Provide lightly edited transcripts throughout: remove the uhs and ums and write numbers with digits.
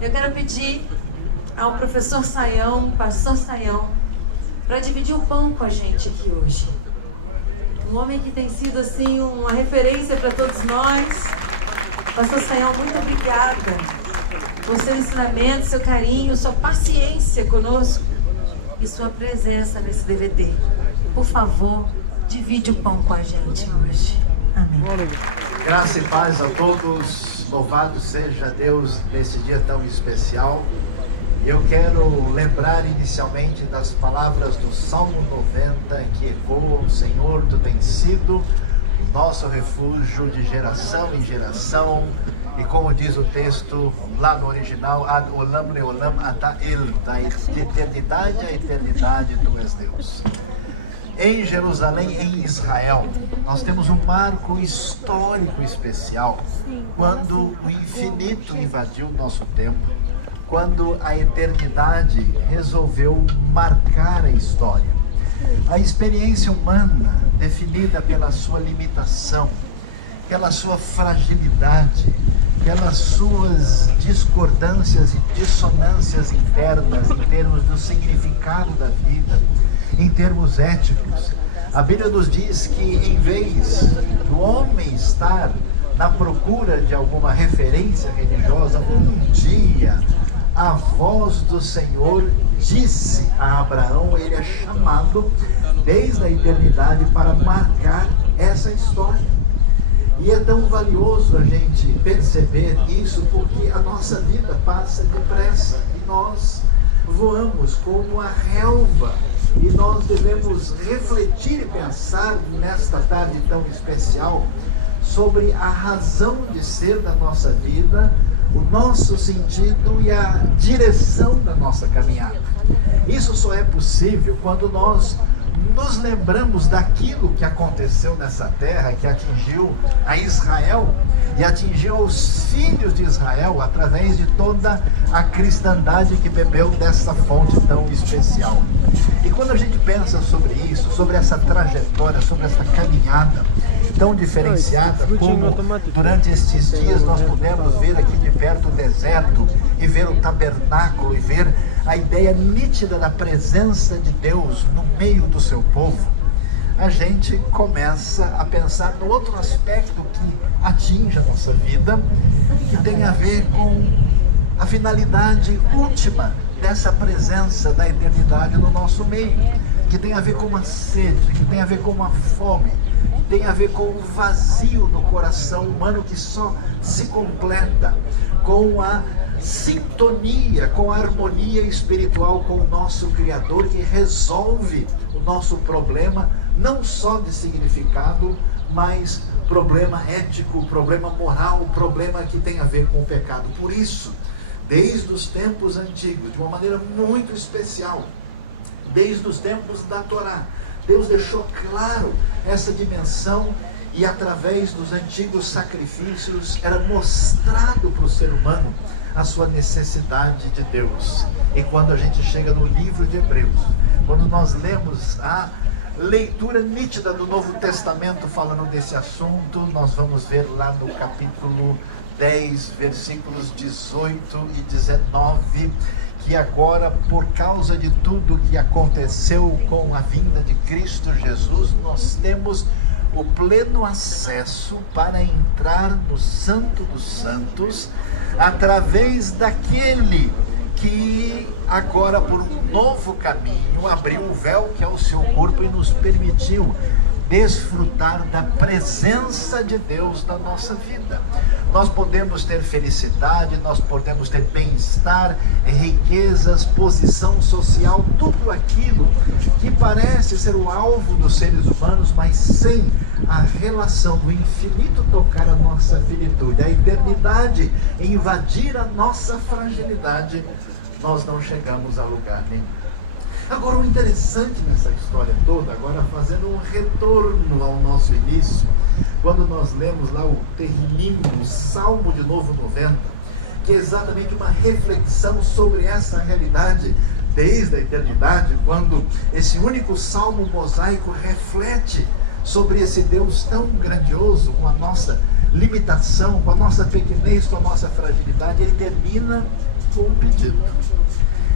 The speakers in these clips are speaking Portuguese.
Eu quero pedir ao professor Saião, pastor Saião, para dividir o pão com a gente aqui hoje. Um homem que tem sido assim uma referência para todos nós. Pastor Saião, muito obrigada por seu ensinamento, seu carinho, sua paciência conosco e sua presença nesse DVD. Por favor, divide o pão com a gente hoje. Amém. Graça e paz a todos. Louvado seja Deus nesse dia tão especial. Eu quero lembrar inicialmente das palavras do Salmo 90 que ecoam: Senhor, Tu tens sido nosso refúgio de geração em geração. E como diz o texto lá no original, Ad olam leolam ata el, da eternidade a eternidade Tu és Deus. Em Jerusalém, em Israel, nós temos um marco histórico especial, quando o infinito invadiu o nosso tempo, quando a eternidade resolveu marcar a história. A experiência humana, definida pela sua limitação, pela sua fragilidade, pelas suas discordâncias e dissonâncias internas em termos do significado da vida, em termos éticos. A Bíblia nos diz que em vez do homem estar na procura de alguma referência religiosa, um dia a voz do Senhor disse a Abraão, ele é chamado desde a eternidade para marcar essa história. E é tão valioso a gente perceber isso, porque a nossa vida passa depressa e nós voamos como a relva. E nós devemos refletir e pensar nesta tarde tão especial sobre a razão de ser da nossa vida, o nosso sentido e a direção da nossa caminhada. Isso só é possível quando nós nos lembramos daquilo que aconteceu nessa terra, que atingiu a Israel e atingiu os filhos de Israel através de toda a cristandade que bebeu dessa fonte tão especial. E quando a gente pensa sobre isso, sobre essa trajetória, sobre essa caminhada tão diferenciada, como durante estes dias nós pudemos ver aqui de perto o deserto e ver o tabernáculo e ver a ideia nítida da presença de Deus no meio do seu povo, a gente começa a pensar no outro aspecto que atinge a nossa vida, que tem a ver com a finalidade última dessa presença da eternidade no nosso meio, que tem a ver com uma sede, que tem a ver com uma fome, que tem a ver com o vazio no coração humano que só se completa com a sintonia, com a harmonia espiritual com o nosso Criador, que resolve o nosso problema, não só de significado, mas problema ético, problema moral, problema que tem a ver com o pecado. Por isso, desde os tempos antigos, de uma maneira muito especial, desde os tempos da Torá, Deus deixou claro essa dimensão, e através dos antigos sacrifícios era mostrado para o ser humano a sua necessidade de Deus. E quando a gente chega no livro de Hebreus, quando nós lemos a leitura nítida do Novo Testamento falando desse assunto, nós vamos ver lá no capítulo 10, versículos 18 e 19, que agora, por causa de tudo que aconteceu com a vinda de Cristo Jesus, nós temos o pleno acesso para entrar no Santo dos Santos, através daquele que agora, por um novo caminho, abriu o véu que é o seu corpo e nos permitiu desfrutar da presença de Deus na nossa vida. Nós podemos ter felicidade, nós podemos ter bem-estar, riquezas, posição social, tudo aquilo que parece ser o alvo dos seres humanos, mas sem a relação do infinito tocar a nossa finitude, a eternidade invadir a nossa fragilidade, nós não chegamos a lugar nenhum. Agora, o interessante nessa história toda, agora fazendo um retorno ao nosso início, quando nós lemos lá o terrível Salmo de novo 90, que é exatamente uma reflexão sobre essa realidade desde a eternidade, quando esse único salmo mosaico reflete sobre esse Deus tão grandioso, com a nossa limitação, com a nossa pequenez, com a nossa fragilidade. Ele termina com um pedido.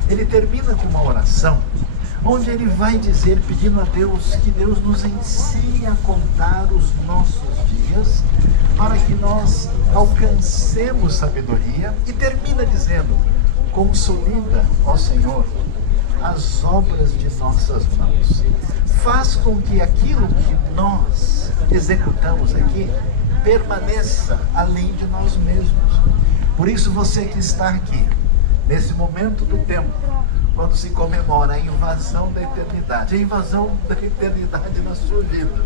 Ele termina com uma oração, onde ele vai dizer, pedindo a Deus, que Deus nos ensine a contar os nossos dias, para que nós alcancemos sabedoria, e termina dizendo, consolida, ó Senhor, as obras de nossas mãos. Faz com que aquilo que nós executamos aqui permaneça além de nós mesmos. Por isso, você que está aqui, nesse momento do tempo, quando se comemora a invasão da eternidade, a invasão da eternidade na sua vida,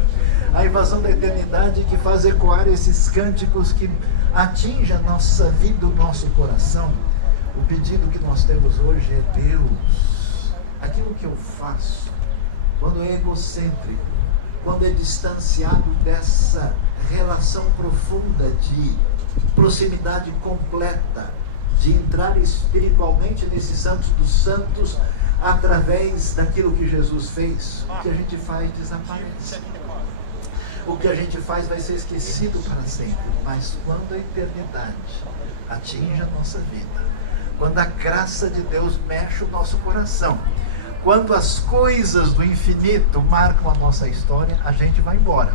a invasão da eternidade que faz ecoar esses cânticos que atingem a nossa vida, o nosso coração, o pedido que nós temos hoje é: Deus, aquilo que eu faço, quando é egocêntrico, quando é distanciado dessa relação profunda de proximidade completa, de entrar espiritualmente nesse Santos dos Santos, através daquilo que Jesus fez, o que a gente faz desaparece. O que a gente faz vai ser esquecido para sempre. Mas quando a eternidade atinge a nossa vida, quando a graça de Deus mexe o nosso coração, quando as coisas do infinito marcam a nossa história, a gente vai embora.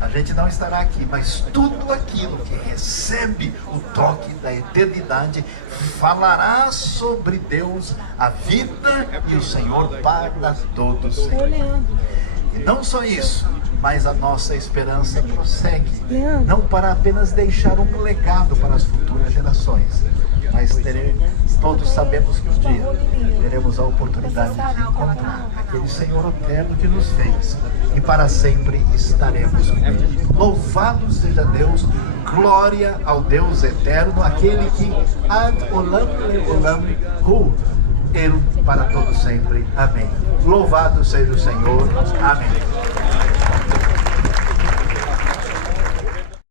A gente não estará aqui, mas tudo aquilo que recebe o toque da eternidade falará sobre Deus, a vida e o Senhor para todos sempre. E não só isso, mas a nossa esperança prossegue, não para apenas deixar um legado para as futuras gerações, mas todos sabemos que um dia teremos a oportunidade de encontrar aquele Senhor eterno que nos fez, e para sempre estaremos com Ele. Louvado seja Deus, glória ao Deus eterno, aquele que ad olam leolam hu, Ele para todo sempre. Amém. Louvado seja o Senhor. Amém.